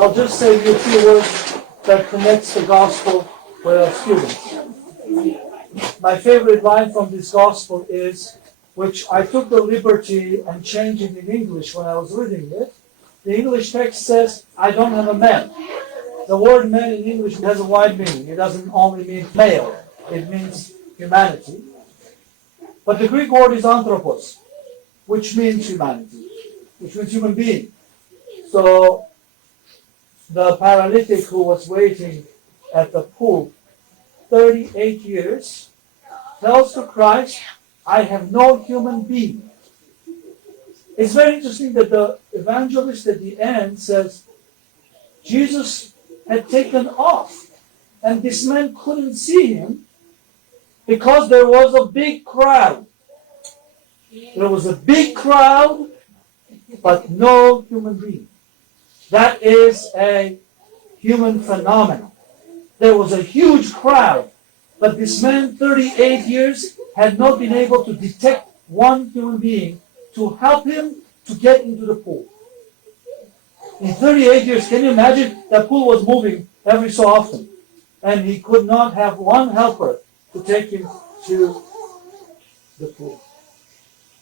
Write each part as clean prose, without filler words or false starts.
I'll just say a few words that connects the gospel with our students. My favorite line from this gospel is, which I took the liberty and changed it in English when I was reading it. The English text says, I don't have a man. The word man in English has a wide meaning. It doesn't only mean male. It means humanity. But the Greek word is anthropos, which means humanity, which means human being. So the paralytic who was waiting at the pool 38 years tells to Christ, I have no human being. It's very interesting that the evangelist at the end says, Jesus had taken off, and this man couldn't see him because there was a big crowd. There was a big crowd, but no human being. That is a human phenomenon. There was a huge crowd, but this man, 38 years, had not been able to detect one human being to help him to get into the pool. In 38 years, can you imagine? That pool was moving every so often, and he could not have one helper to take him to the pool.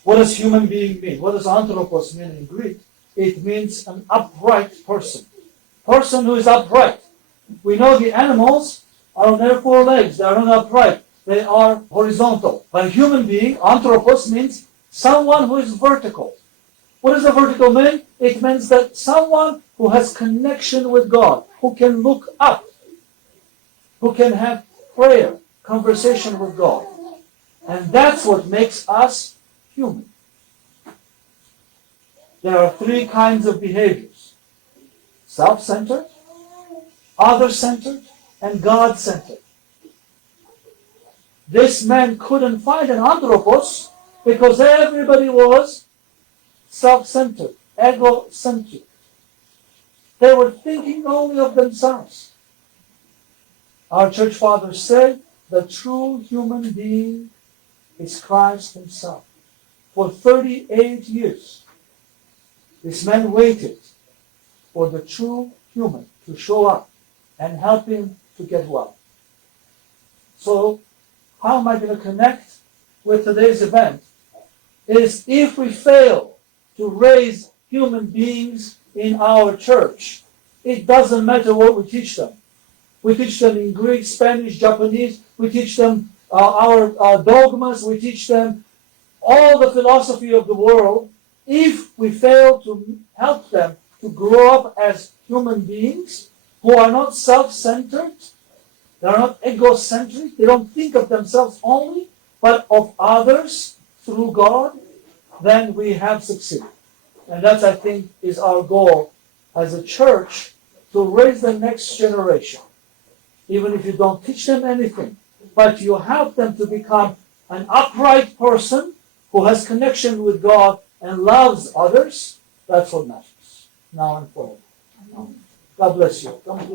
What does human being mean? What does anthropos mean in Greek? It means an upright person. Person who is upright. We know the animals are on their four legs. They are not upright. They are horizontal. But a human being, anthropos, means someone who is vertical. What does a vertical mean? It means that someone who has connection with God, who can look up, who can have prayer, conversation with God. And that's what makes us human. There are three kinds of behaviors: self-centered, other-centered, and God-centered. This man couldn't find an anthropos because everybody was self-centered, egocentric. They were thinking only of themselves. Our church fathers said the true human being is Christ himself. For 38 years, this man waited for the true human to show up and help him to get well. So, how am I going to connect with today's event? Is if we fail to raise human beings in our church, it doesn't matter what we teach them. We teach them in Greek, Spanish, Japanese. We teach them our dogmas. We teach them all the philosophy of the world. If we fail to help them to grow up as human beings who are not self-centered, they are not egocentric, they don't think of themselves only, but of others through God, then we have succeeded. And that, I think, is our goal as a church, to raise the next generation. Even if you don't teach them anything, but you help them to become an upright person who has connection with God and loves others, that's what matters, now and forever. God bless you. Come please.